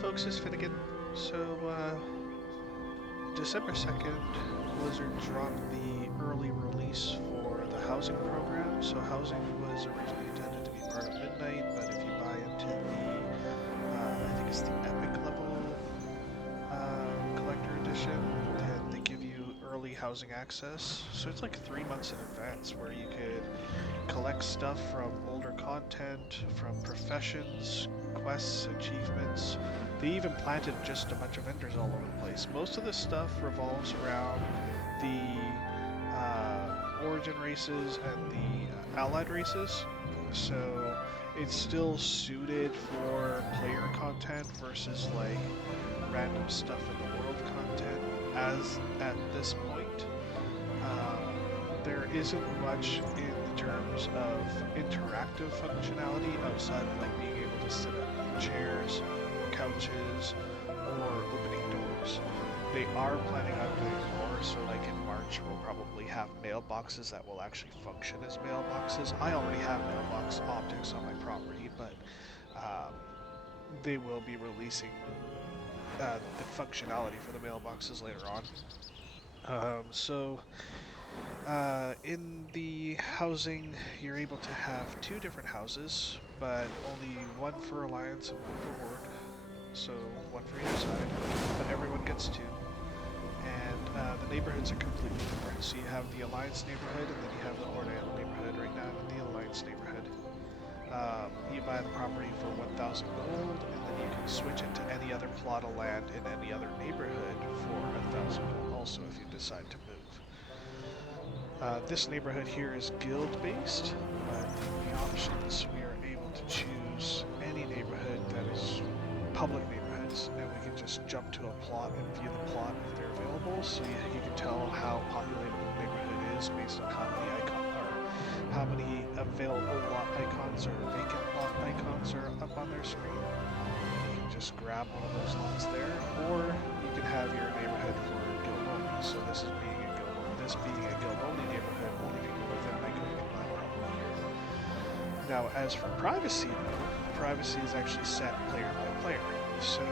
folks, it's Finnegan. So, December 2nd, Blizzard dropped the early release for the housing program. So housing was originally intended to be part of Midnight, but if you buy into the, I think it's the Epic level Collector Edition, then they give you early housing access. So it's like 3 months in advance where you could collect stuff from older content, from professions, quests, achievements. They even planted just a bunch of vendors all over the place. Most of the stuff revolves around the origin races and the allied races. So it's still suited for player content versus like random stuff in the world content as at this point. There isn't much in terms of interactive functionality outside of like being able to sit up chairs, couches, or opening doors. They are planning on doing more, so like in March we'll probably have mailboxes that will actually function as mailboxes. I already have mailbox optics on my property, but they will be releasing the functionality for the mailboxes later on. In the housing, you're able to have two different houses, but only one for Alliance and one for Horde. So one for each side, but everyone gets two. And the neighborhoods are completely different. So you have the Alliance neighborhood, and then you have the Horde neighborhood. Right now, in the Alliance neighborhood, you buy the property for 1,000 gold, and then you can switch it to any other plot of land in any other neighborhood for 1,000 gold. Also, if you decide to move. This neighborhood here is guild-based, but in the options we are able to choose any neighborhood that is public neighborhoods, and we can just jump to a plot and view the plot if they're available, so you can tell how populated the neighborhood is based on how many how many available lot icons or vacant lot icons are up on their screen. You can just grab one of those lots there, or you can have your neighborhood for guild only. So this being a guild-only neighborhood, only people within my guild can buy property here. Now, as for privacy, though, privacy is actually set player by player. So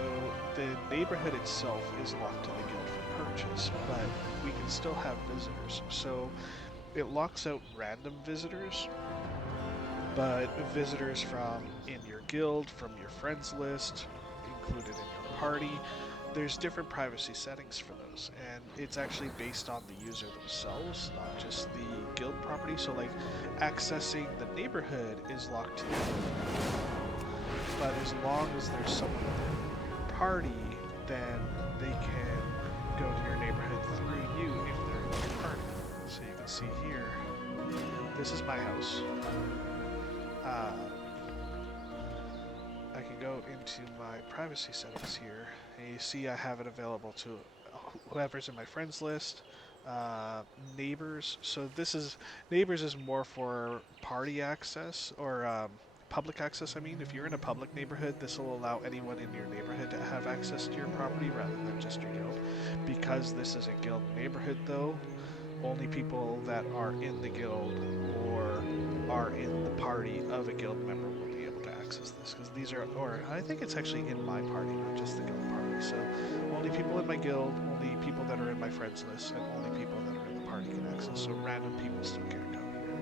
the neighborhood itself is locked to the guild for purchase, but we can still have visitors. So it locks out random visitors, but visitors from in your guild, from your friends list, included in your party. There's different privacy settings for those, and it's actually based on the user themselves, not just the guild property. So like accessing the neighborhood is locked to the guild, but as long as there's someone in your party, then they can go to your neighborhood through you if they're in your party. So you can see here, this is my house. I can go into my privacy settings here, and you see I have it available to whoever's in my friends list, neighbors. So neighbors is more for party access, or public access. I mean, if you're in a public neighborhood, this will allow anyone in your neighborhood to have access to your property rather than just your guild. Because this is a guild neighborhood, though, only people that are in the guild or are in the party of a guild member will be able to access this, because these are, or I think it's actually in my party, not just the guild party. So only people in my guild, only people that are in my friends list, and only people that are in the party can access. So random people still can't come here,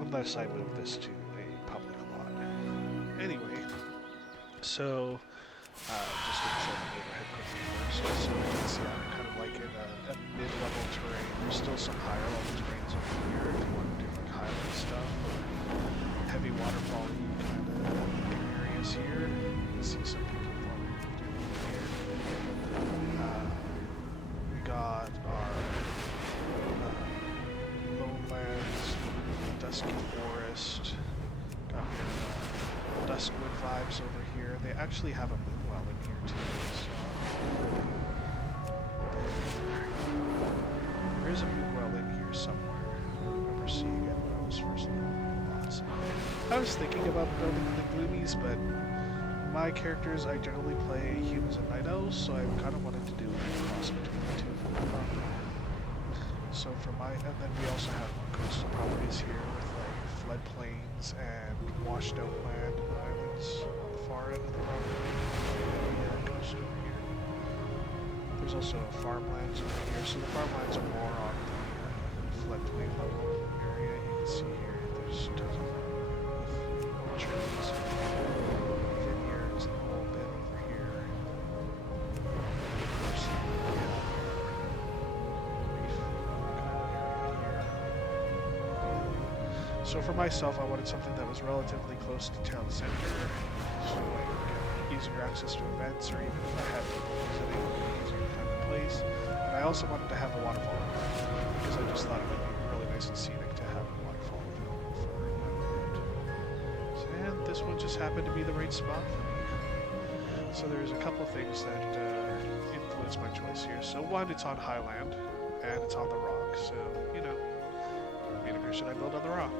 unless I move this to a public lot. Anyway, so just going to show the neighborhood quickly first. So you can see I'm kind of like in a mid-level terrain. There's still some higher level terrains over here if you want to do like highway stuff or heavy waterfall kind of areas here. You can see some people already doing it here. We got our lowlands, dusky forest, got your duskwood vibes over here. They actually have a moonwell in here too. So there is a moonwell in here somewhere. I remember seeing it when I was first in the lots. I was thinking about building the gloomies, but my characters, I generally play humans and night elves, so I kind of wanted to do a cross between the two. So for my, and then we also have coastal properties here with like floodplains and washed out land and islands on the far end of the property. there's also farmlands over here. So the farmlands are more on the floodplain level area. You can see here there's tons of orchards, vineyards, and a whole bit over here. There's some reef kind of area here. So for myself, I wanted something that was relatively close to town center, so I could get easier access to events, or even if I had people visiting, it would be easier to find a place. And I also wanted to have a waterfall because I just thought it would be really nice and scenic to have a waterfall available for my neighborhood. And this one just happened to be the right spot for me. So there's a couple things that influence my choice here. So one, it's on highland, and it's on the rock, so, you know, should I build on the rock?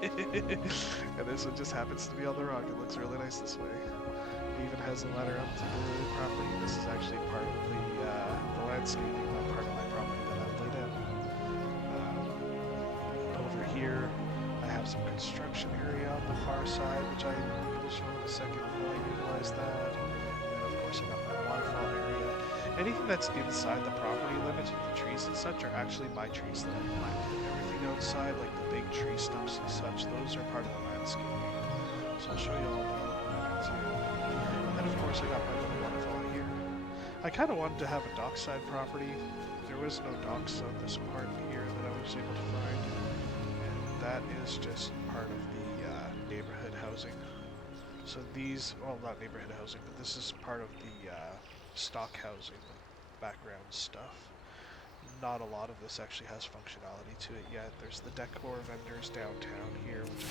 And this one just happens to be on the rock. It looks really nice this way. It even has a ladder up to the property. This is actually part of the landscaping, not part of my property that I've laid out. Over here, I have some construction area on the far side, which I will show in a second how I utilize that. And of course, I got my waterfall area. Anything that's inside the property limits with the trees and such are actually my trees that I've planted. Everything outside, like the big tree stumps and such, those are part of the landscape. So I'll show you all that too. And then of course I got my little waterfall here. I kind of wanted to have a dockside property. There was no docks on this part here that I was able to find. And that is just part of the neighborhood housing. So these, well, not neighborhood housing, but this is part of the stock housing, background stuff. Not a lot of this actually has functionality to it yet. There's the decor vendors downtown here, which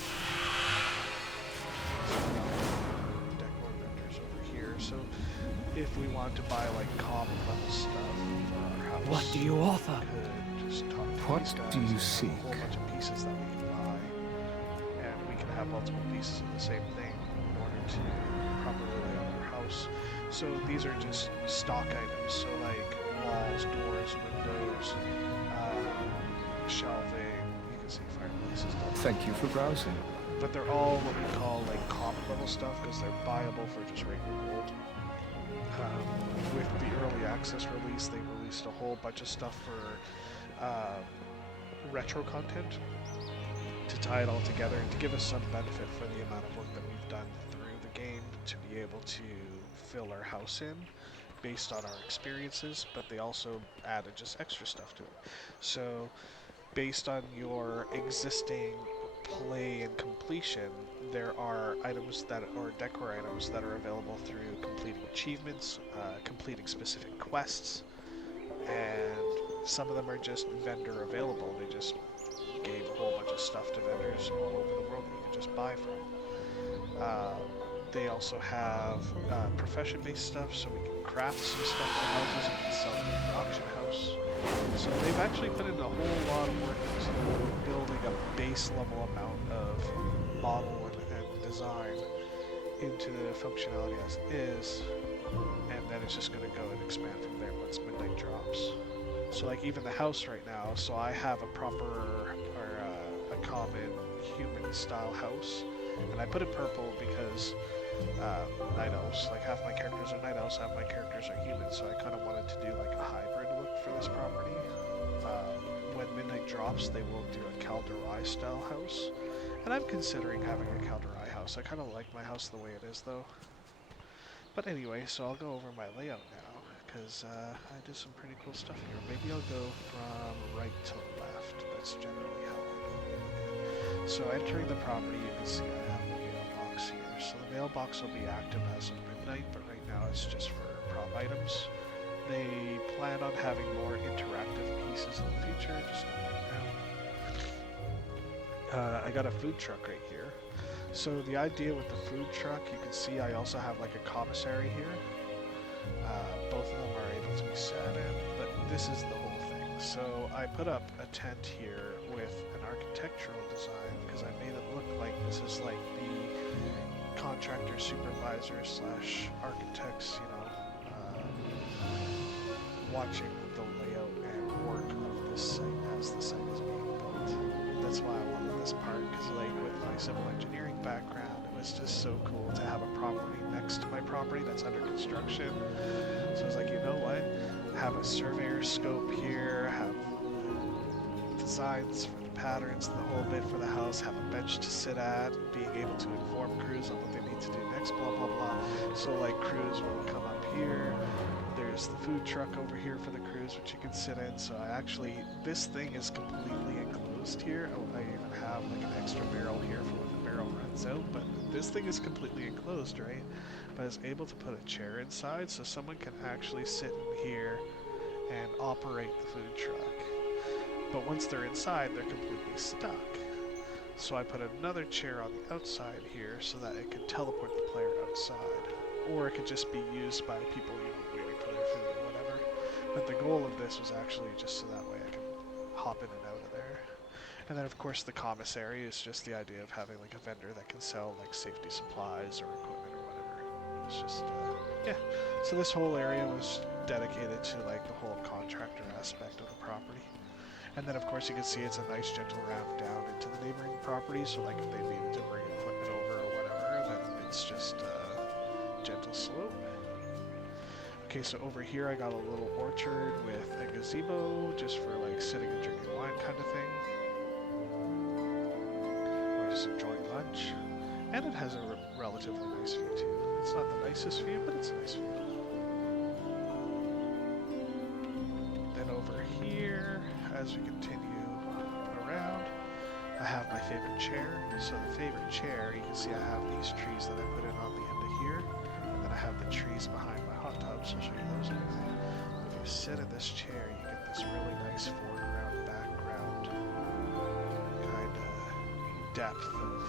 decor vendors over here. So if we want to buy like common level stuff for our house, what do you offer? We could just talk to What these guys. do you A seek? whole bunch of pieces that we can buy, and we can have multiple pieces of the same thing in order to properly lay out our house. So these are just stock items, so like walls, doors, windows, shelving, you can see fireplaces. Thank you for browsing. But they're all what we call like common level stuff because they're buyable for just regular gold. With the early access release, they released a whole bunch of stuff for retro content to tie it all together and to give us some benefit for the amount of work that we've done through the game to be able to fill our house in based on our experiences, but they also added just extra stuff to it. So based on your existing play and completion, there are items that, or decor items that are available through completing achievements, completing specific quests, and some of them are just vendor available. They just gave a whole bunch of stuff to vendors all over the world that you can just buy from. They also have profession-based stuff, so we can craft some stuff for houses and can sell them in an auction house. So they've actually put in a whole lot of work into building a base level amount of model and design into the functionality as is, and then it's just going to go and expand from there once midnight drops. So like even the house right now, so I have a proper, or a common human style house, and I put it purple because night elves, like half my characters are night elves, half my characters are humans, so I kind of wanted to do like a hybrid look for this property. When midnight drops, they will do a Calderai style house, and I'm considering having a Calderai house. I kind of like my house the way it is though. But anyway, so I'll go over my layout now, because I did some pretty cool stuff here. Maybe I'll go from right to left. That's generally how I go. So entering the property, you can see I have a mailbox here. So the mailbox will be active as of midnight, but right now it's just for prop items. They plan on having more interactive pieces in the future, just not right now. I got a food truck right here. So the idea with the food truck, you can see I also have like a commissary here. Both of them are able to be sat in, but this is the whole thing. So I put up a tent here with an architectural design because I made it look like this is like the contractor supervisor slash architects, you know, watching the layout and work of this site as the site is being built. That's why I wanted this part, because like with my civil engineering background, it was just so cool to have a property next next to my property that's under construction. So I was like, you know what? Have a surveyor scope here, have designs for the patterns, the whole bit for the house, have a bench to sit at, being able to inform crews on what they need to do next, blah, blah, blah. So like crews will come up here. There's the food truck over here for the crews, which you can sit in. So I actually, this thing is completely enclosed here. Oh, I even have like an extra barrel here for when the barrel runs out, but this thing is completely enclosed, right? But I was able to put a chair inside so someone can actually sit in here and operate the food truck. But once they're inside, they're completely stuck. So I put another chair on the outside here so that it can teleport the player outside. Or it could just be used by people, you know, waiting for their food or whatever. But the goal of this was actually just so that way I can hop in and out of there. And then of course the commissary is just the idea of having like a vendor that can sell like safety supplies or equipment or whatever. It's just, yeah. So this whole area was dedicated to like the whole contractor aspect of the property. And then of course you can see it's a nice gentle ramp down into the neighboring property, so like if they needed to bring equipment over or whatever, then it's just a gentle slope. Okay, so over here I got a little orchard with a gazebo, just for like sitting and drinking wine kind of thing. Or just enjoying lunch. And it has a relatively nice view too. It's not the nicest view, but it's a nice view. Then over here, as we continue around, I have my favorite chair. So the favorite chair, you can see I have these trees that I put in on the end of here, and then I have the trees behind my hot tub, so I'll show you those in a minute. If you sit in this chair, you get this really nice foreground, background kind of depth of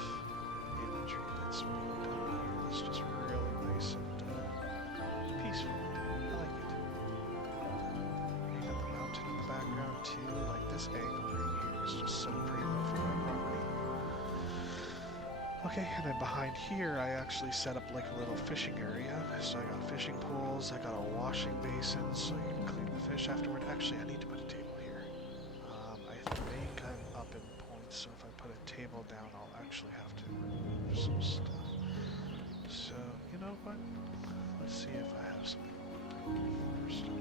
imagery that's being done here. It's just really nice and peaceful. I like it. You got the mountain in the background too. Like this angle right here is just so pretty for my property. Okay, and then behind here I actually set up like a little fishing area. So I got fishing poles, I got a washing basin so you can clean the fish afterward. Actually, I need to put a table here. I think I'm up in points, so if I put a table down I'll actually have to remove some stuff. So, you know what? Let's see if I have something first. Don't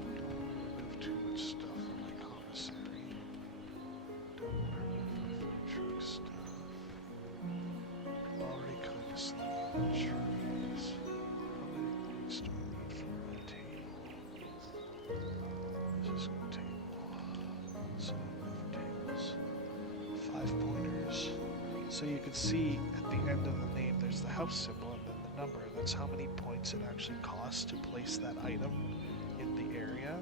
remove too much stuff from my commissary. Don't remove my food truck stuff. Already kind of slugging the trees. How many points do I need for a table? This is a table. So for tables. 5 pointers. So you can see at the end of the name there's the house symbol and then the number. That's how many points it actually costs to place that item in the area.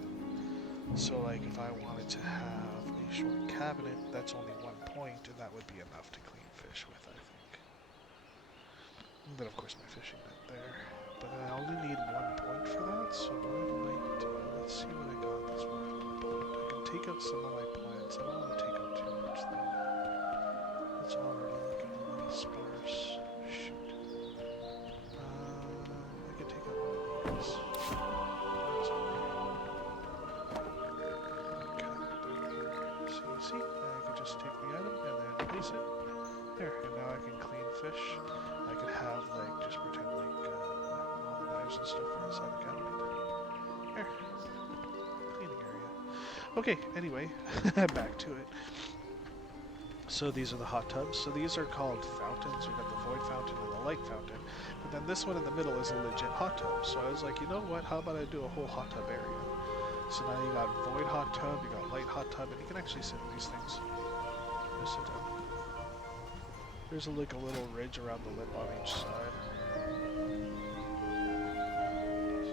So like if I wanted to have a short cabinet, that's only 1 point, and that would be enough to clean fish with, I think. And then of course my fishing net there. But I only need 1 point for that, so what I might do, let's see what I got that's worth 1 point. I can take out some of my plants. I don't want to take out too much though. It's already looking a little sparse. Shoot. I can take out one of these. That's already. Okay, so you see, I can just take the item and then place it. There, and now I can clean fish. I could have, like, just pretend like all the knives and stuff are inside the cabinet. There. Cleaning area. Okay, anyway, back to it. So these are the hot tubs. So these are called fountains. We've got the void fountain and the light fountain. But then this one in the middle is a legit hot tub. So I was like, you know what? How about I do a whole hot tub area? So now you got void hot tub, you got light hot tub, and you can actually sit in these things. Just sit down. There's like a little ridge around the lip on each side.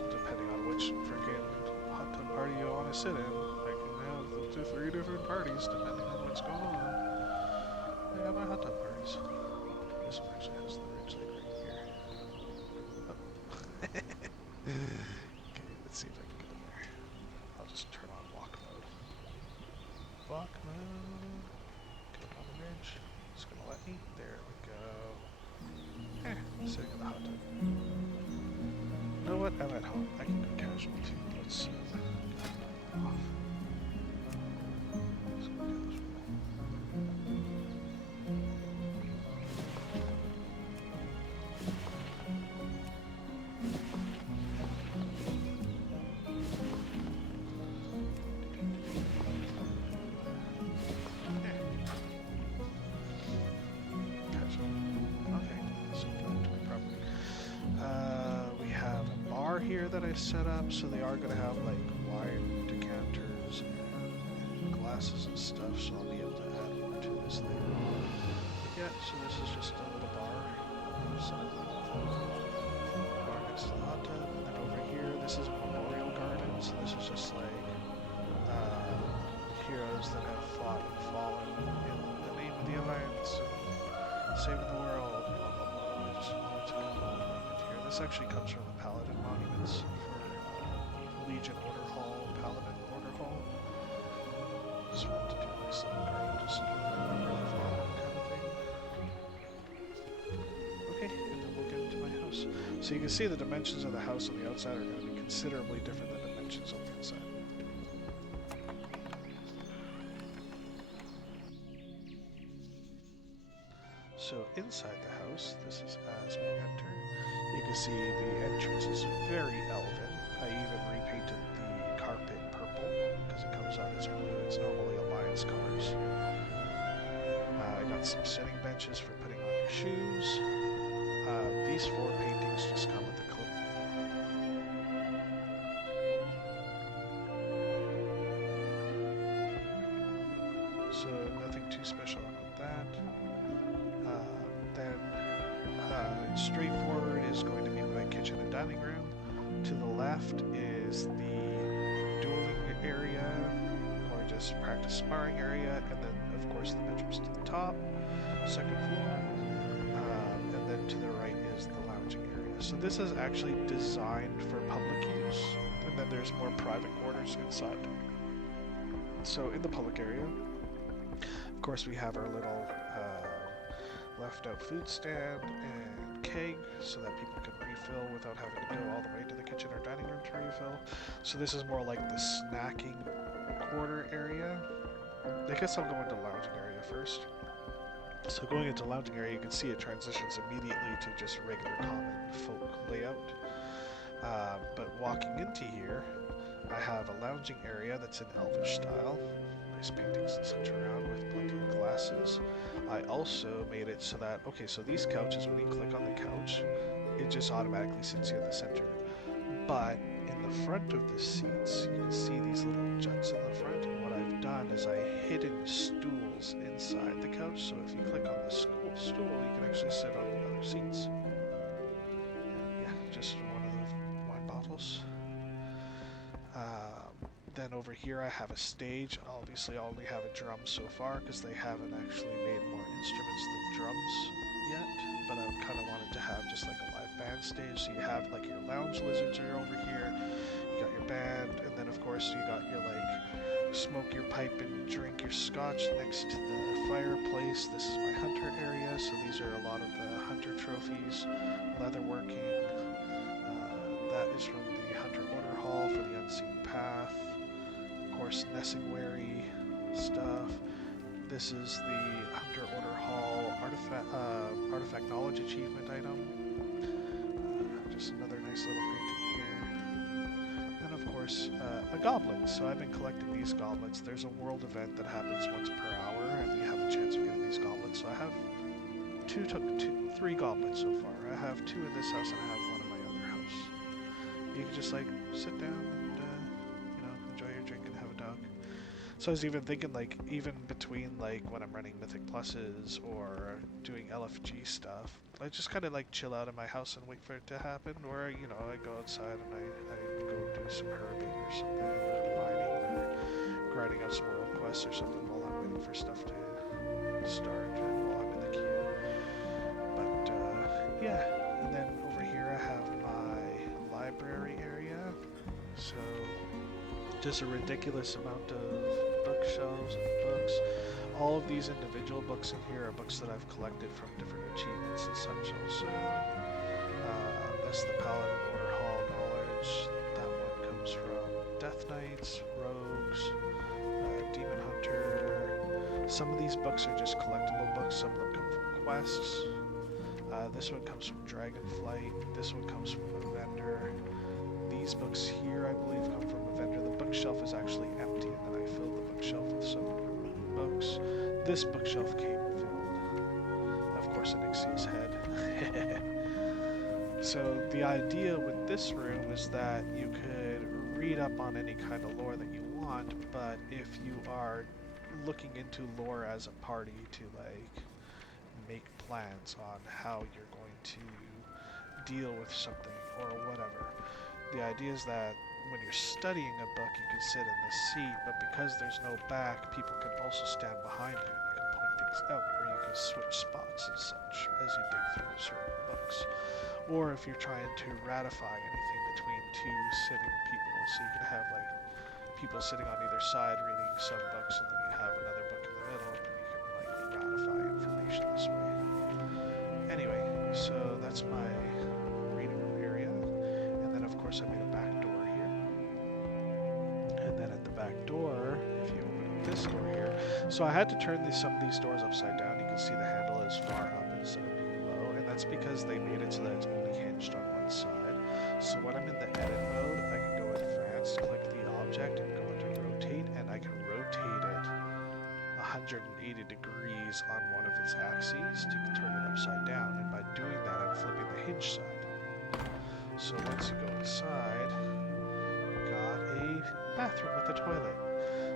Depending on which freaking hot tub party you want to sit in. Like you have up to 3 different parties depending on what's going on. I got my hot tub parties. This one actually has the ridge like right here. Oh. Okay, let's see if I can go there. I'll just turn on walk mode. Walk mode. Click on the ridge. It's gonna let me. There we go. I'm sitting in the hot tub. You know what? I'm at home. I can go casual too. Let's off. Let's go casual. here that I set up, so they are going to have like wine decanters and glasses and stuff, so I'll be able to add more to this later. Yeah, so this is just a little bar. Bar next to the hot tub, and then over here, this is a memorial garden, so this is just like heroes that have fought and fallen in the name of the Alliance and saving the world, blah blah blah. I just wanted to kind of monument here. This actually comes from the Paladin monuments for Legion Order Hall, Paladin Order Hall. Just wanted to do a nice little garden, just really fun kind of thing. Okay, and then we'll get into my house. So you can see the dimensions of the house on the outside are going to be considerably different than the dimensions on the inside. So inside the house, this is as we enter, you can see the entrance is very elven. I even repainted the carpet purple because it comes out as blue. It's normally Alliance colors. I got some sitting benches for putting on your shoes. These 4 paintings just come with a clip. So nothing too special about that. Straightforward is going to be my kitchen and dining room. To the left is the dueling area, or just practice sparring area, and then of course the bedrooms to the top, second floor, and then to the right is the lounging area. So this is actually designed for public use, and then there's more private quarters inside. So in the public area, of course we have our little left out food stand and keg so that people can refill without having to go all the way to the kitchen or dining room to refill. So this is more like the snacking quarter area. I guess I'll go into lounging area first. So going into lounging area, you can see it transitions immediately to just regular common folk layout. But walking into here, I have a lounging area that's in Elvish style. Nice paintings and such around with plenty of glasses. I also made it so that, okay, so these couches, when you click on the couch, it just automatically sits you in the center. But in the front of the seats, you can see these little juts in the front, and what I've done is I hidden stools inside the couch, so if you click on the stool, you can actually sit on the other seats. And yeah, just one of the wine bottles. Then over here I have a stage. Obviously I only have a drum so far because they haven't actually made more instruments than drums yet, but I kind of wanted to have just like a live band stage. So you have like your lounge lizards are over here, you got your band, and then of course you got your like smoke your pipe and drink your scotch next to the fireplace. This is my hunter area, so these are a lot of the hunter trophies, leatherworking. That is from the Hunter Order Hall for the Unseen Path. Of course, Nessingwary stuff. This is the Hunter Order Hall artifact knowledge achievement item. Just another nice little painting here. And of course, a goblet. So I've been collecting these goblets. There's a world event that happens once per hour, and you have a chance of getting these goblets. So I have three goblets so far. I have 2 in this house, and I have 1 in my other house. You can just like sit down and enjoy your drink and have a dog. So I was even thinking, like, even between like when I'm running Mythic Pluses or doing LFG stuff, I just kind of like chill out in my house and wait for it to happen, or I go outside and I go do some herbing or something, or mining, or grinding out some world quests or something while I'm waiting for stuff to start while I'm in the queue. But yeah, and then over here I have my library area. So just a ridiculous amount of bookshelves and books. All of these individual books in here are books that I've collected from different achievements and such also. That's the Paladin Order Hall Knowledge. That one comes from Death Knights, Rogues, Demon Hunter. Some of these books are just collectible books, some of them come from quests. This one comes from Dragonflight, this one comes from a vendor. These books here, I believe, come from a vendor. The bookshelf is actually empty, and then I filled the bookshelf with some books. This bookshelf came filled. Of course, Anixia's head. So the idea with this room is that you could read up on any kind of lore that you want, but if you are looking into lore as a party to like make plans on how you're going to deal with something or whatever, the idea is that when you're studying a book, you can sit in the seat, but because there's no back, people can also stand behind you and you can point things out, or you can switch spots and such as you dig through certain books. Or if you're trying to ratify anything between two sitting people, so you can have like people sitting on either side reading some books, and then you have another book in the middle, and then you can like ratify information this way. Anyway, so that's my reading room area, and then of course I made a back door here, and then at the back door, if you open up this door here, so I had to turn some of these doors upside down. You can see the handle is far up instead of being low, and that's because they made it so that it's only hinged on one side. So when I'm in the edit mode, I can go advanced, click the object, and go into rotate, and I can rotate it 180 degrees on one of its axes to turn it upside down, and by doing that I'm flipping the hinge side. So once you go inside, you got a bathroom with a toilet.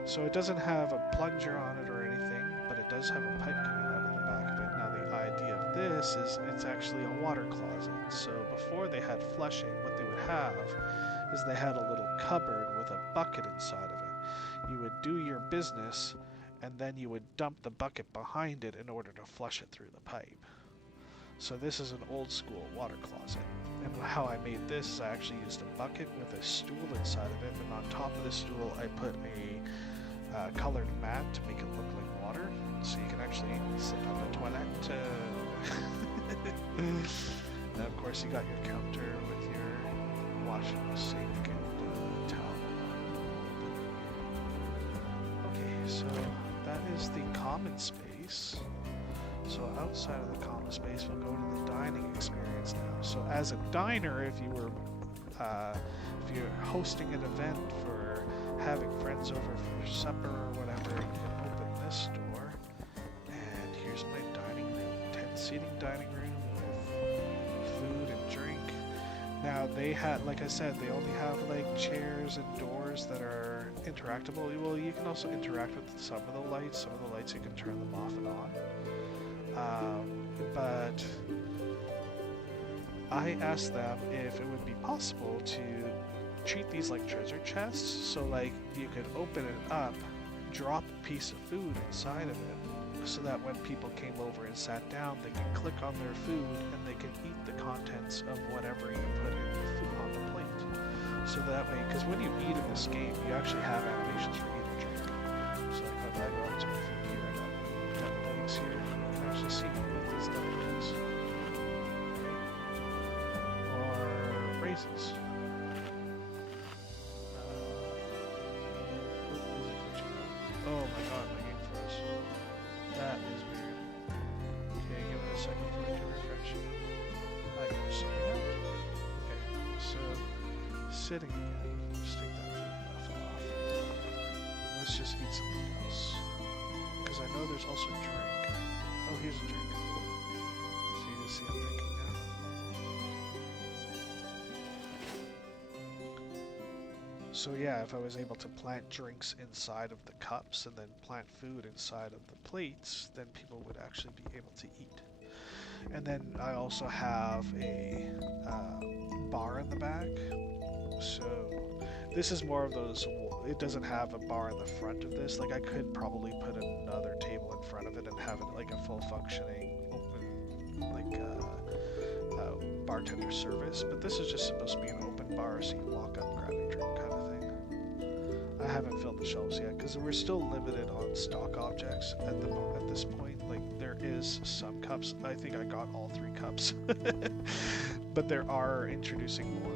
So it doesn't have a plunger on it or anything, but it does have a pipe coming out of the back of it. Now the idea of this is it's actually a water closet. So before they had flushing, what they would have is they had a little cupboard with a bucket inside of it. You would do your business, and then you would dump the bucket behind it in order to flush it through the pipe. So this is an old school water closet. And how I made this is I actually used a bucket with a stool inside of it, and on top of the stool I put a colored mat to make it look like water, so you can actually sit on the toilet. And of course you got your counter with your washing sink and towel. Okay, so that is the common space. So outside of the common space, we'll go to the dining experience now. So as a diner, if you're hosting an event for having friends over for supper or whatever, you can open this door, and here's my dining room, 10-seating dining room with food and drink. Now they had, like I said, they only have like chairs and doors that are interactable. Well, you can also interact with some of the lights. Some of the lights you can turn them off and on. But I asked them if it would be possible to treat these like treasure chests, so like you could open it up, drop a piece of food inside of it, so that when people came over and sat down, they can click on their food and they can eat the contents of whatever you put in the food on the plate. So that way, because when you eat in this game, you actually have animations for eating and drinking. So like if I go up to my food here, I got plates here, you can actually see me with these dumplings. Or raisins. Oh my god, my game froze. That is weird. Okay, give it a second for it to refresh. I got something out. Okay, so sitting again. Just take that food left off. Let's just eat something else. Because I know there's also a drink. Oh, here's a drink. So you can see I'm drinking now. So yeah, if I was able to plant drinks inside of the cups and then plant food inside of the plates, then people would actually be able to eat. And then I also have a bar in the back. So this is more of those, it doesn't have a bar in the front of this. Like I could probably put another table in front of it and have it like a full functioning open, like bartender service. But this is just supposed to be an open bar, so you walk up, grab your drink kind of thing. I haven't filled the shelves yet because we're still limited on stock objects at this point. Like there is some cups. I think I got all 3 cups, but there are introducing more.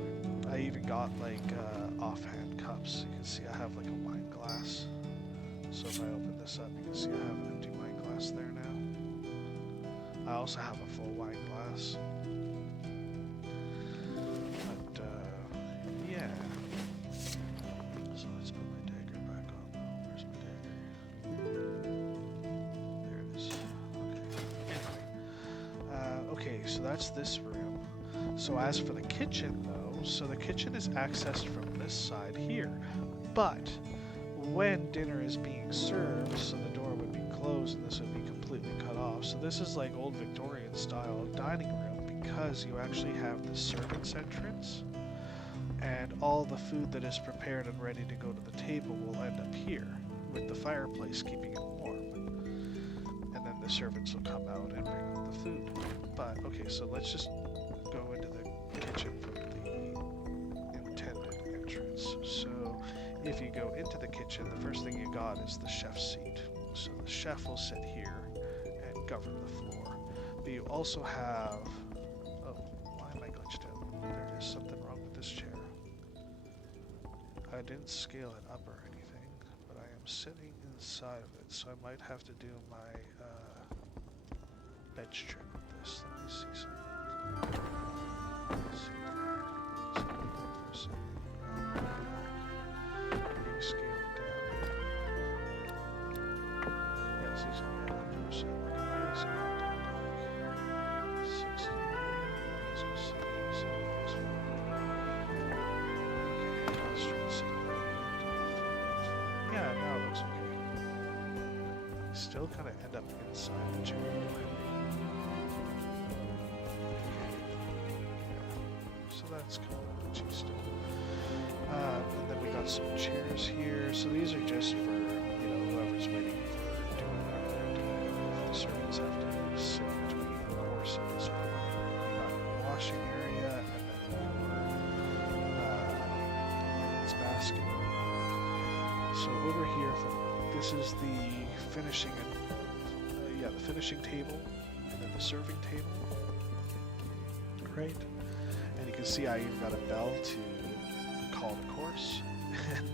I even got like offhand cups. You can see I have like a wine glass. So if I open this up, you can see I have an empty wine glass there now. I also have a full wine glass. But yeah. So let's put my dagger back on though. Where's my dagger? There it is. Okay. Anyway. Okay, so that's this room. So as for the kitchen though, so the kitchen is accessed from this side here, but when dinner is being served, so the door would be closed and this would be completely cut off. So this is like old Victorian style dining room because you actually have the servants entrance and all the food that is prepared and ready to go to the table will end up here with the fireplace keeping it warm. And then the servants will come out and bring out the food. But okay, so let's just go into the kitchen from the intended entrance. So if you go into the kitchen, the first thing you got is the chef's seat. So the chef will sit here and govern the floor. But you also have, oh, why am I glitched out? There is something wrong with this chair. I didn't scale it up or anything, but I am sitting inside of it, so I might have to do my bench trick with this. Let me see something. Let's see that. Let's go there for a second. Maybe scale it down. Yeah, see, it's only 100%. Like, if I scale it down to like 60, let's go 70, 75. Okay, let's try to set that up. Yeah, now it looks okay. Still kind of end up inside the chair. So that's kind of glitchy still. And then we got some chairs here. So these are just for, you know, whoever's waiting for doing whatever they're doing. If the servants have to sit between courses or whatever. We got a washing area and then your linens basket. So over here, this is the finishing and the finishing table and then the serving table. Right. And you can see I even got a bell to call the course. And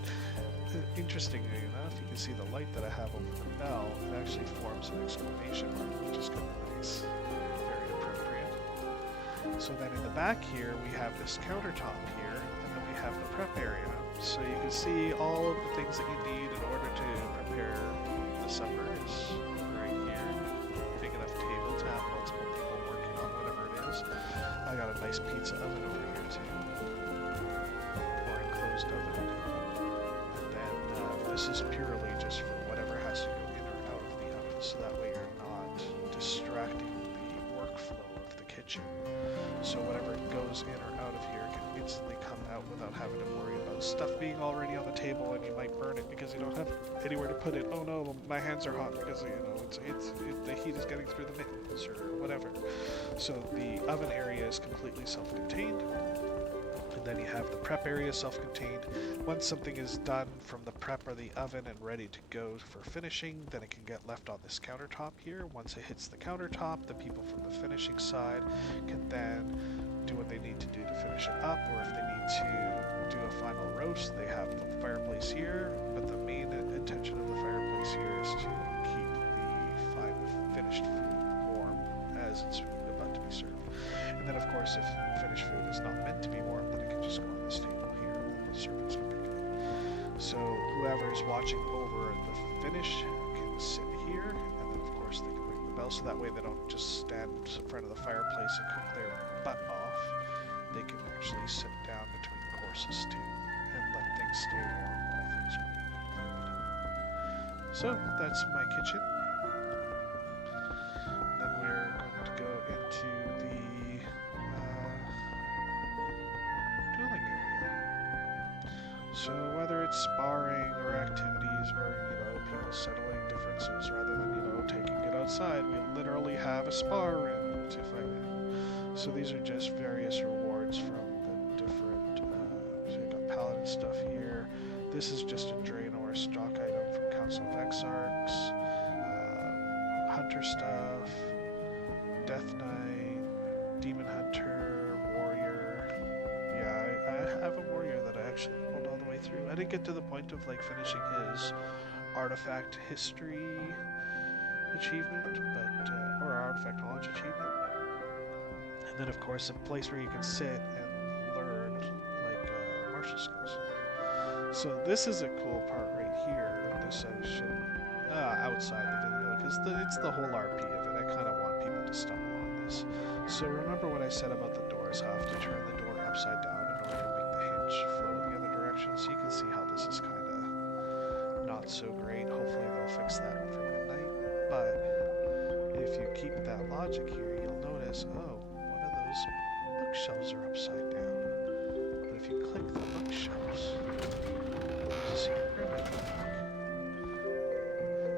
interestingly enough, you can see the light that I have over the bell, it actually forms an exclamation mark, which is kind of nice. Very appropriate. So then in the back here, we have this countertop here, and then we have the prep area. So you can see all of the things that you need in order to prepare the supper is right here. Big enough table to have multiple people working on whatever it is. I got a nice pizza oven over here too, or enclosed oven. And then this is purely just for whatever has to go in or out of the oven, so that way you're not distracting the workflow of the kitchen. So whatever goes in or out of here can instantly come out without having to worry about stuff being already on the table and you might burn it because you don't have anywhere to put it. Oh no, my hands are hot because you know the heat is getting through the mittens or whatever. So the oven area is completely self-contained. And then you have the prep area self-contained. Once something is done from the prep or the oven and ready to go for finishing, then it can get left on this countertop here. Once it hits the countertop, the people from the finishing side can then do what they need to do to finish it up, or if they need to do a final roast, they have the fireplace here, but the main intention of the fireplace here is to keep the finished food warm as it's about to be served. And then of course, if finished food is not meant to be warm, then it can just go on this table here and the servants can pick it up. So whoever's watching over the finish can sit here, and then of course they can ring the bell, so that way they don't just stand in front of the fireplace and cook their butt off. They can actually sit down between courses too and let things stay warm while things are being prepared. So that's my kitchen. Then we're going to go into the dueling area. So whether it's sparring or activities or, you know, people settling differences rather than, taking it outside, we literally have a spar room to fight in. So these are just various rewards from the different, so you got paladin stuff here. This is just a Draenor stock item from Council of Exarchs, Hunter stuff, Death Knight, Demon Hunter, Warrior. Yeah, I have a Warrior that I actually pulled all the way through. I didn't get to the point of like finishing his Artifact History achievement, but or Artifact Knowledge achievement. And then of course a place where you can sit and learn like martial skills. So this is a cool part right here, this section, outside the video, because it's the whole RP of it. I kind of want people to stumble on this. So remember what I said about the door course, have to turn the door upside down in order to make the hinge flow the other direction. So you can see how this is kind of not so great. Hopefully they'll fix that for midnight. But if you keep that logic here, you'll notice, oh, one of those bookshelves are upside down. But if you click the bookshelves, there's a secret room in the back.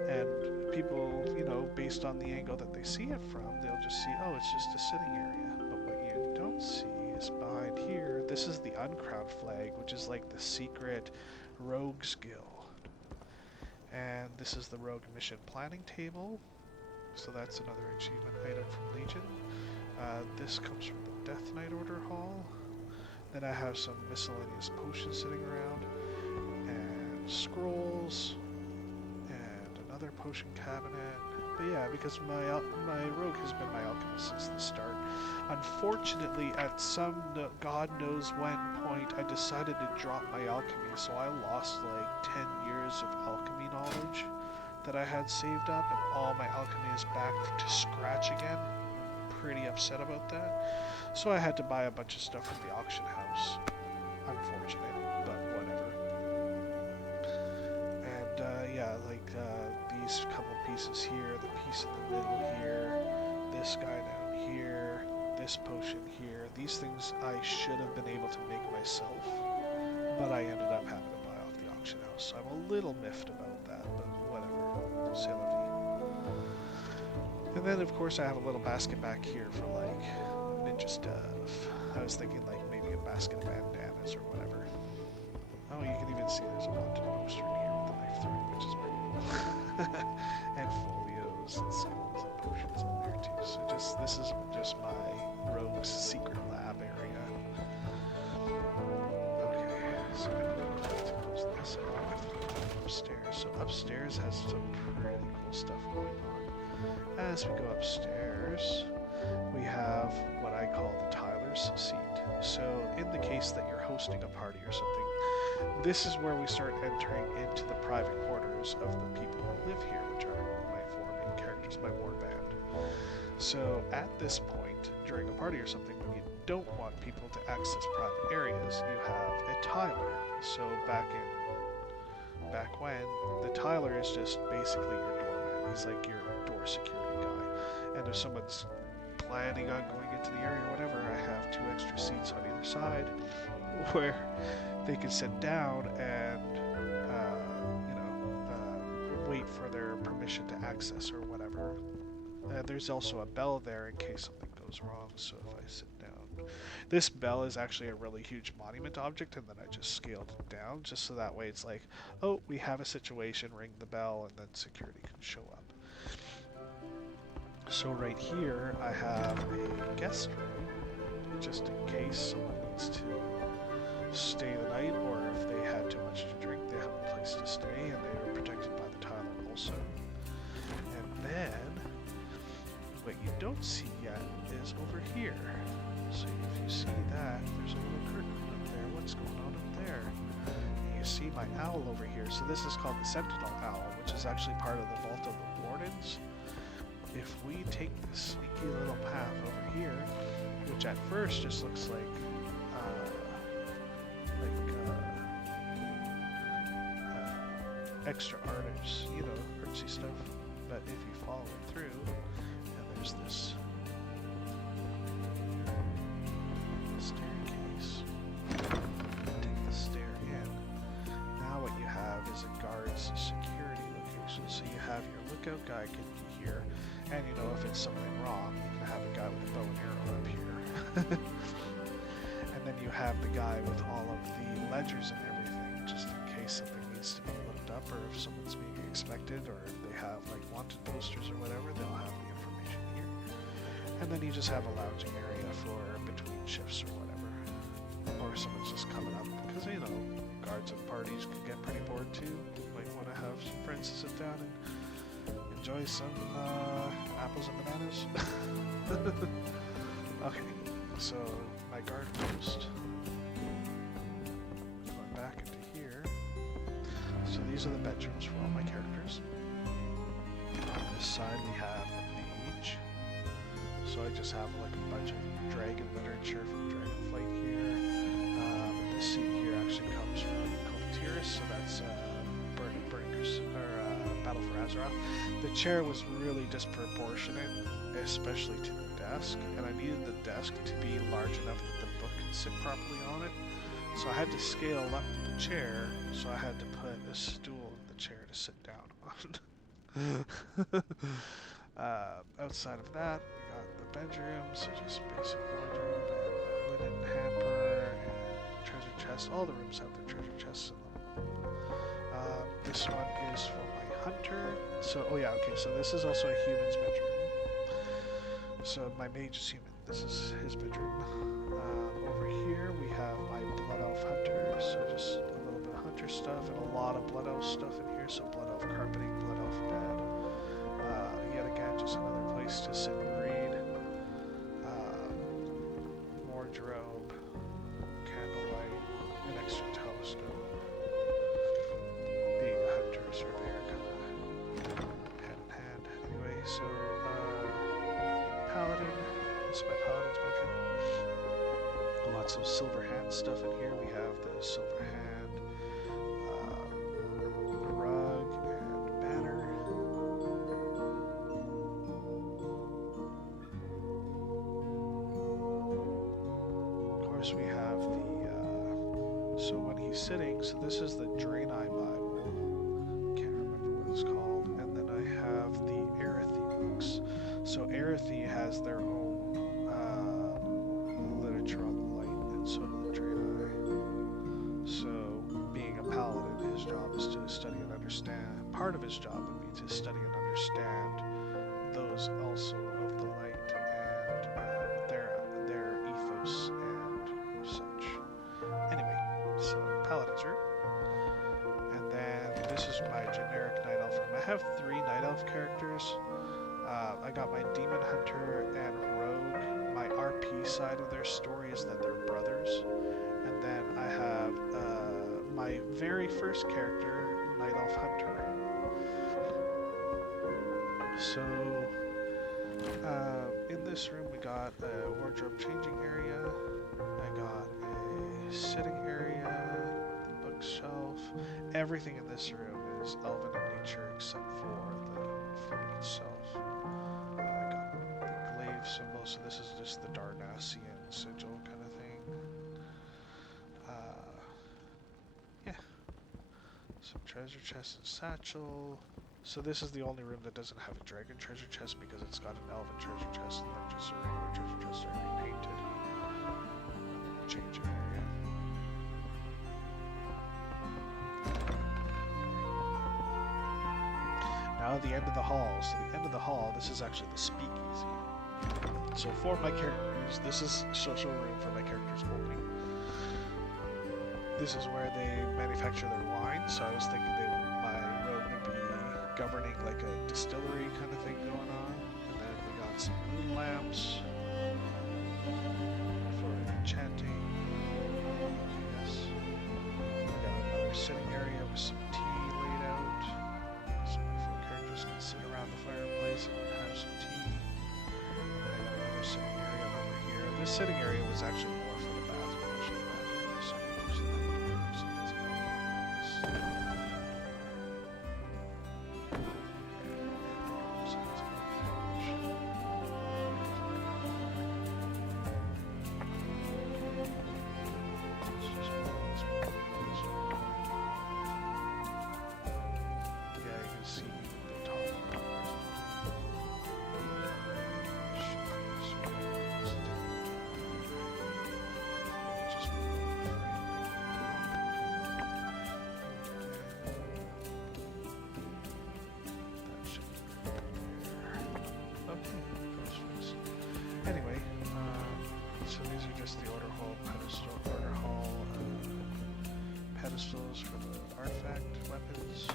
And people, you know, based on the angle that they see it from, they'll just see, oh, it's just a sitting area. But what you don't see is behind here, this is the uncrowned flag, which is like the secret rogues guild. And this is the rogue mission planning table. So that's another achievement item from Legion. This comes from the Death Knight Order Hall. Then I have some miscellaneous potions sitting around, and scrolls, and another potion cabinet. But yeah, because my rogue has been my alchemist since the start. Unfortunately, at some god knows when point, I decided to drop my alchemy, so I lost like 10 years of alchemy knowledge that I had saved up, and all my alchemy is back to scratch again. Pretty upset about that. So I had to buy a bunch of stuff from the auction house. Unfortunate, but whatever. And yeah, like these couple pieces here, the piece in the middle here, this guy down here, this potion here. These things I should have been able to make myself, but I ended up having to buy off the auction house. So I'm a little miffed about that, but whatever. C'est la vie. And then, of course, I have a little basket back here for, like, ninja stuff. I was thinking, like, maybe a basket of bandanas or whatever. Oh, you can even see there's a wanted poster in here with the knife through, which is pretty cool. And folios and skulls and potions in there, too. So this is just my rogue's secret lab area. Okay, so I'm going to close this off. Upstairs. So upstairs has some pretty cool stuff going on. As we go upstairs, we have what I call the Tyler's seat. So in the case that you're hosting a party or something, this is where we start entering into the private quarters of the people who live here, which are my 4 main characters, my war band. So at this point, during a party or something, when you don't want people to access private areas, you have a Tyler. So back when, the Tyler is just basically your doorman. He's like your door security guy. And if someone's planning on going into the area or whatever, I have 2 extra seats on either side where they can sit down and, wait for their permission to access or whatever. There's also a bell there in case something goes wrong, so if I sit down. This bell is actually a really huge monument object, and then I just scaled it down, just so that way it's like, oh, we have a situation, ring the bell, and then security can show up. So right here, I have a guest room, just in case someone needs to stay the night, or if they had too much to drink, they have a place to stay, and they are protected by the Tyler also. And then, what you don't see yet is over here. So if you see that, there's a little curtain up there. What's going on up there? And you see my owl over here. So this is called the Sentinel Owl, which is actually part of the Vault of the Wardens. If we take this sneaky little path over here, which at first just looks like extra artists, artsy stuff, but if you follow it through, and there's this staircase, take the stair in. Now what you have is a guard's security location, so you have your lookout guy can be here, and if it's something wrong, you can have a guy with a bow and arrow up here. And then you have the guy with all of the ledgers and everything, just in case something needs to be looked up, or if someone's being expected, or if they have like wanted posters or whatever, they'll have the information here. And then you just have a lounging area for between shifts or whatever. Or someone's just coming up, because guards at parties can get pretty bored too. You might want to have some friends to sit down and enjoy some apples and bananas. Okay, so my guard post. Going back into here. So these are the bedrooms for all my characters. On this side we have the mage. So I just have like a bunch of dragon literature from Dragonflight here. This seat here actually comes from Cultiris, so that's Battle for Azeroth. The chair was really disproportionate, especially to the desk, and I needed the desk to be large enough that the book could sit properly on it. So I had to scale up the chair, so I had to put a stool in the chair to sit down on. Outside of that, we got the bedroom, so just basic wardrobe and linen hamper and treasure chest. All the rooms have their treasure chests in them. This one is for my hunter. So, oh yeah, okay, so this is also a human's bedroom. So my mage is human. This is his bedroom. Over here we have my blood elf hunter, so just a little bit of hunter stuff and a lot of blood elf stuff in here. So blood elf carpeting, blood elf bed. Yet again, just another place to sit and read. Wardrobe, candlelight, an extra telescope. Being a hunter, surveyor, kind of hand in hand. Anyway, so paladin. This is my paladin's bedroom. Lots of silver hand stuff in here. We have the silver hand, rug, and banner. Of course, we have the. So when he's sitting, so this is the Draenei Bible. Can't remember what it's called. And then I have the Arathi books. So Arathi has their own literature on the light, and so do the Draenei. So being a paladin, his job is to study and understand. Part of his job would be to study and understand those also of the light and their ethos and such. Anyway, so paladin's room. And then this is my generic night elf room. I have 3 night elf characters. I got my demon hunter and rogue. My RP side of their story is that they're brothers. And then I have my very first character, night elf hunter. So in this room we got a wardrobe changing area. I got a sitting area, the bookshelf. Everything in this room is elven in nature except for the food itself. I got the glaive symbol, so this is just the Darnassian sigil kind of thing. Yeah. Some treasure chest and satchel. So this is the only room that doesn't have a dragon treasure chest because it's got an elven treasure chest and then just a regular treasure chest already painted. Changing area. Now the end of the hall. So the end of the hall, this is actually the speakeasy. So for my characters, this is social room for my characters only. This is where they manufacture their wine. So I was thinking my rogue would be governing like a distillery kind of thing going on. And then we got some moon lamps for enchanting. Yes. We got another sitting area with some tea laid out. So my 4 characters can sit around the fireplace and have some tea. And I got another sitting area over here. This sitting area was actually more for the bathroom. I should imagine there's some use in that room, so let's go. Anyway, so these are just the order hall pedestals for the artifact weapons.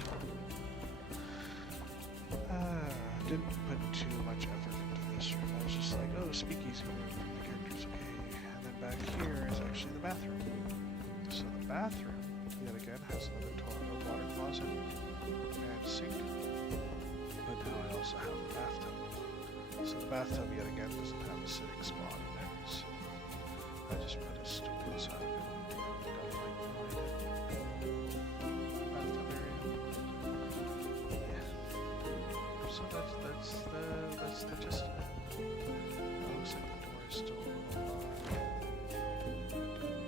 Didn't put too much effort into this room. I was just like, oh, speakeasy room for the characters, okay. And then back here is actually the bathroom. So the bathroom, yet again, has another toilet, water closet, and sink. But now I also have a bathtub. So the bathtub yet again doesn't have a sitting spot in there, so I just put a stool inside of it. Got a light behind it. Bathtub area. Yeah. So that's the gist of it. It looks like the door is still a little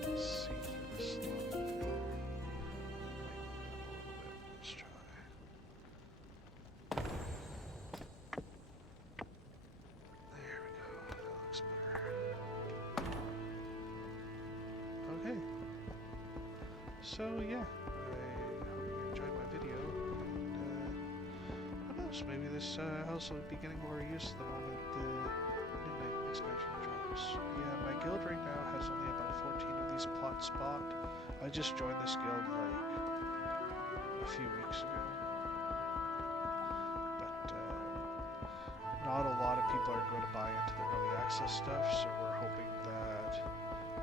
let's see through the slope there. Might move it up a little bit. Let's try. There we go. That looks better. Okay. So yeah, I hope you enjoyed my video, and who knows, maybe this house will be getting more use the moment the midnight expansion drops. Yeah, my guild right now has only about 14 of these plot spot. I just joined this guild like a few weeks ago, but not a lot of people are going to buy into the early access stuff, so we're hoping that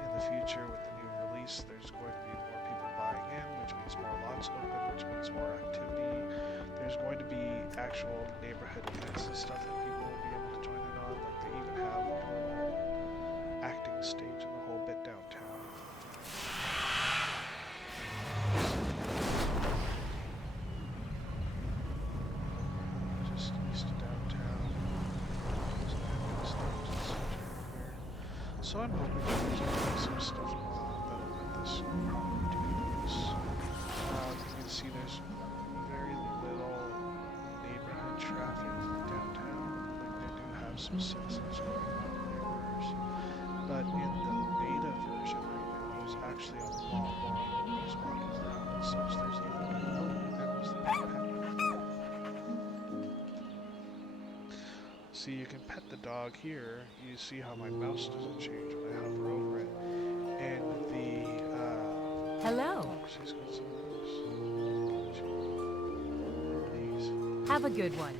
in the future with the new release there's going to be more people buying in, which means more lots open, which means more activity. There's going to be actual neighborhood events and stuff that people will be able to join in on, like they even have a normal acting stage and the whole bit downtown. Just east of downtown. There's an acting stage in the center here. So I'm hoping that there's going to be some stuff going on that'll let this property to good use. You can see there's very little neighborhood traffic downtown. Like they do have some citizens going on neighbors. But in the beta version right now, there's actually a lot more locals walking around and such. There's even there's the pet. See, you can pet the dog here. You see how my mouse doesn't change when I hover over it. And the Hello. she's got some of these. Have a good one.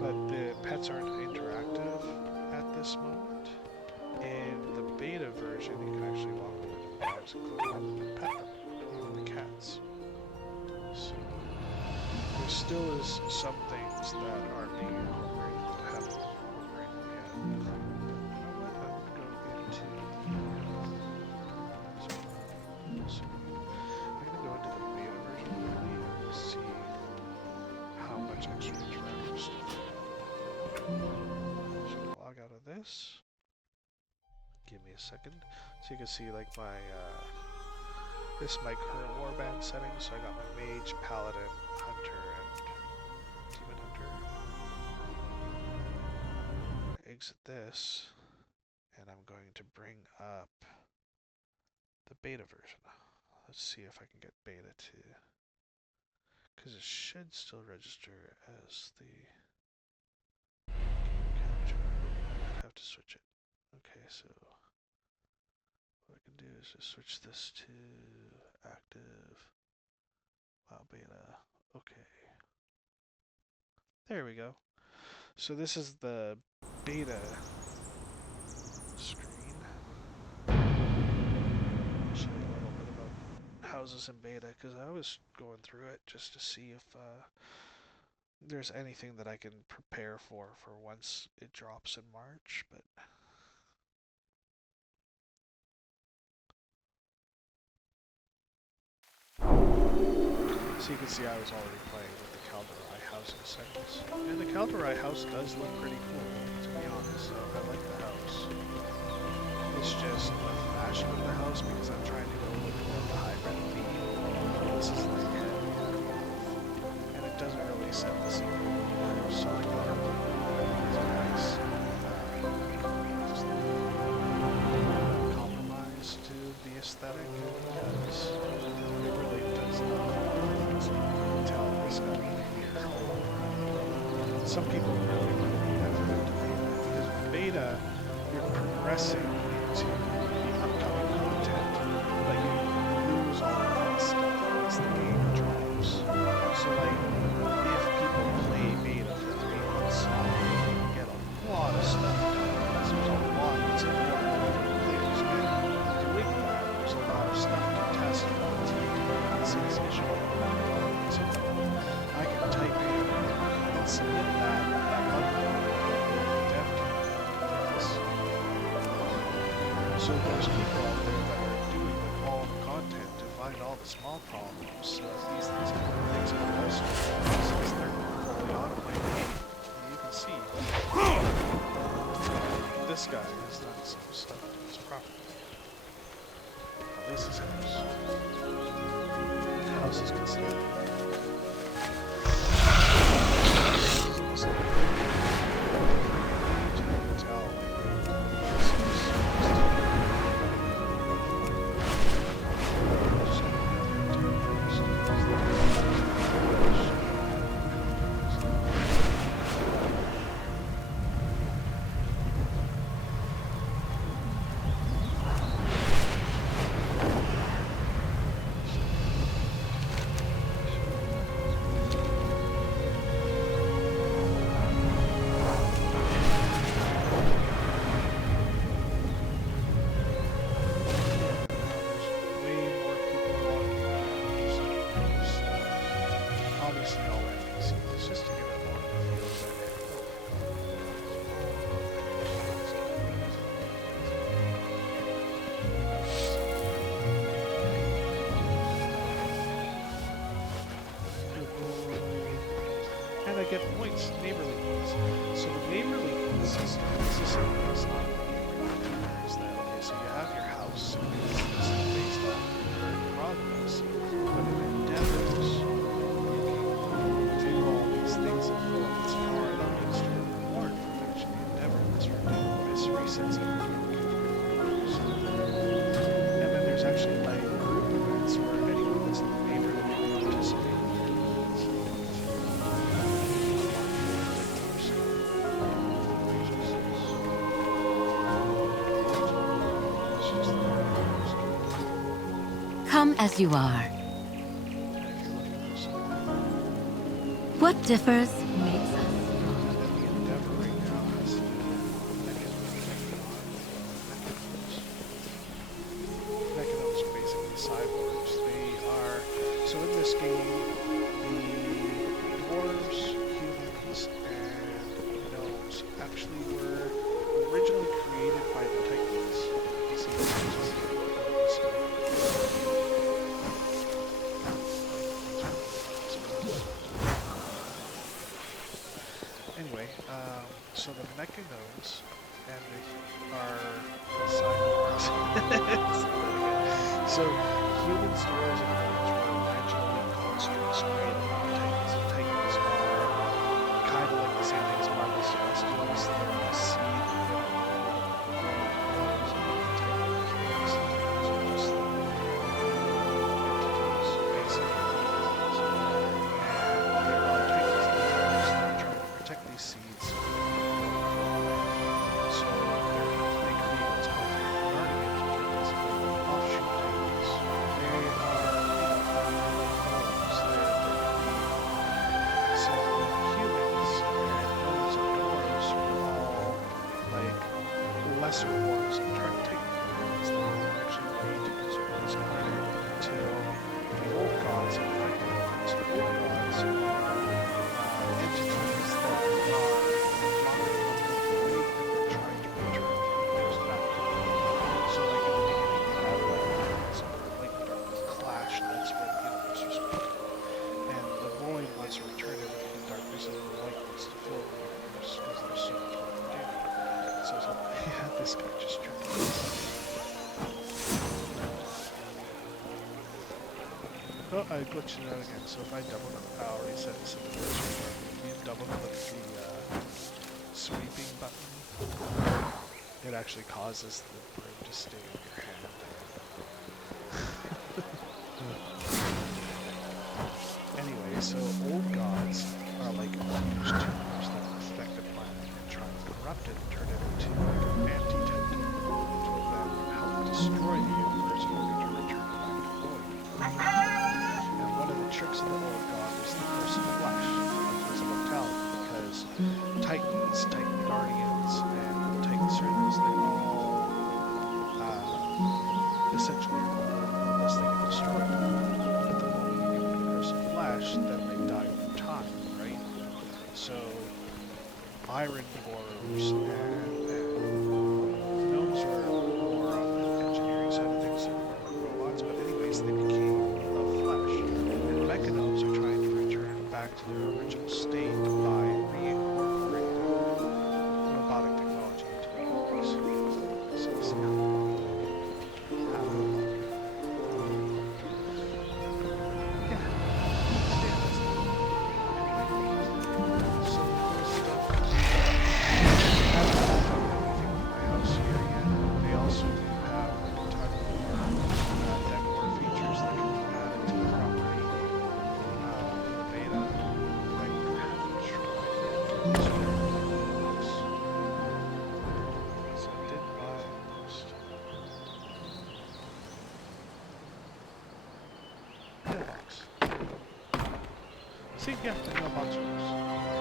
But the pets aren't interactive at this moment. In the beta version, you can actually walk over to the dogs and click on them and pet them, even the cats. So there still is some things that aren't being incorporated that haven't been incorporated yet. But you know what? I'm going to go into the beta version quickly and see how much extra interactive stuff. So log out of this. Give me a second. So you can see like my this is my current warband settings. So I got my mage, paladin, hunter, and demon hunter. Exit this, and I'm going to bring up the beta version. Let's see if I can get beta to, because it should still register as the game capture. I have to switch it. Okay, so what I can do is just switch this to active. Wow, beta. Okay. There we go. So this is the beta screen. I'll show you a little bit about houses in beta, because I was going through it just to see if there's anything that I can prepare for once it drops in March, but so you can see I was already playing with the Calderai housing settings. And the Calderai house does look pretty cool, to be honest. I like the house. It's just the fashion of the house, because I'm trying to go with more of a hybrid theme. This is like heavy, and it doesn't really set the scene for the house. So like that, I think it's nice. Just compromise to the aesthetic, because it really does not tell this guy here. Some people really put the effort into beta, because with beta, you're progressing into the upcoming content, but you lose all of that stuff once the game drops. So like, if people play beta for 3 months, you get a lot of stuff done, because there's a lot that's important for the players get doing that. There's a lot of stuff to test and it's issue. So I can type in and submit that bug report So there's people out there that are doing like all the content to find all the small problems. So if these things can fix, but also since they're fully automated, you can see this guy has done some stuff to his property. Now this is house. The house is considered. And I get points, neighborly points. So the neighborly point system is something that's not is that okay, so you have your house and it's based on your progress, but in endeavors you can take all these things and go up as far as it is to reward for each endeavor that's this resets everything. And then there's actually like group events where anyone that's in the neighborhood can participate. Come as you are. What differs makes us. Mechanos are basically cyborgs. They are, so in this game, the dwarves, humans, and gnomes actually were originally created by the Titans. Anyway, so the mechanos and they are cyborgs. So humans, dwarves, and gnomes were originally constructs created by the Titans. The Titans are kind of like the same thing as Marvel Celestials. They're the seed of the gnomes and the Titans. The Titans are just the entities, basically. And there are Titans that are trying to protect these seeds. So they create what's called guardians, which are basically offshoot Titans. They are, gnomes. So humans and gnomes and dwarves were all like lesser forms of trying to take the guardians that were actually made to conserve this planet until the old gods infected them. So the old gods are entities that are trying to return things back. So like in the beginning you have like dark clash, that's where the universe was made. And the void wants to return everything to darkness and the light wants to fill the universe because there's so much more to do. So it's like, yeah, this guy just turned Oh, I glitched it out again. So if I double click, I already said this in the first one. If you double click the sweeping button, it actually causes the broom to stay in your hand. Anyway, so old gods are like huge tumors that infect the planet and try and corrupt it and turn it into like an anti-titan, which will then help destroy the universe in order to return it back to void. And one of the tricks of the old god was the curse of flesh, which was immortality, because titans, titan guardians, and titan servants, they all essentially are born unless they get destroyed. But the moment you give them the curse of flesh, then they die over time, right? So iron dwarves and gnomes were more on once they became of flesh. And mechanomes are trying to return back to their original state by reincorporating robotic technology into their bodies. So we'll see how happens. Yeah. Some cool stuff. My house here yet. They also do have like a ton more decor features that can be added to the property. The beta, I haven't tried yet. It's very close. So I did buy most. Yeah, box. See, yeah, no box rules.